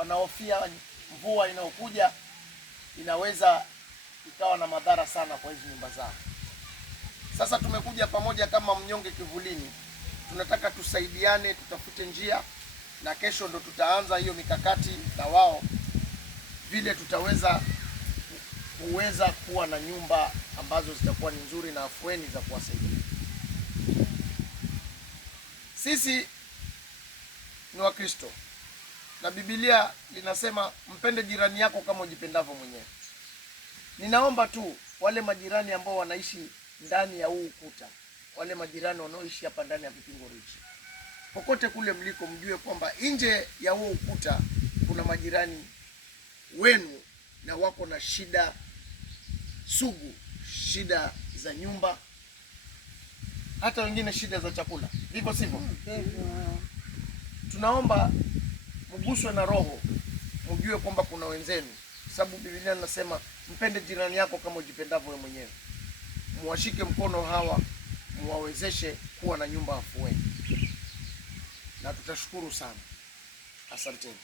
wanahofia mvua inayokuja inaweza ikawa na madhara sana kwa hizo nyumba zao. Sasa tumekuja pamoja kama mnyonge kivulini, tunataka tusaidiane, tutafute njia, na kesho ndo tutaanza hiyo mikakati na wao vile tutaweza kuwa na nyumba ambazo zitakuwa ni nzuri na afueni za kuwasaidia. Sisi ni Wakristo na Biblia linasema mpende jirani yako kama ujipendavyo mwenyewe. Ninaomba tu wale majirani ambao wanaishi ndani ya huu ukuta, wale majirani wanaoishi hapa ndani ya Vipingo Ridge, popote kule mliko, mjue kwamba nje ya huo ukuta kuna majirani wenu na wako na shida sugu, shida za nyumba, hata wengine shida za chakula. Hivyo sivyo? Tunaomba mguswe na Roho, mjue kwamba kuna wenzenu, sababu Biblia inasema mpende jirani yako kama ujipendavyo wewe mwenyewe. Muwashike mkono hawa, muwawezeshe kuwa na nyumba afueni, na tutashukuru sana. Asanteni.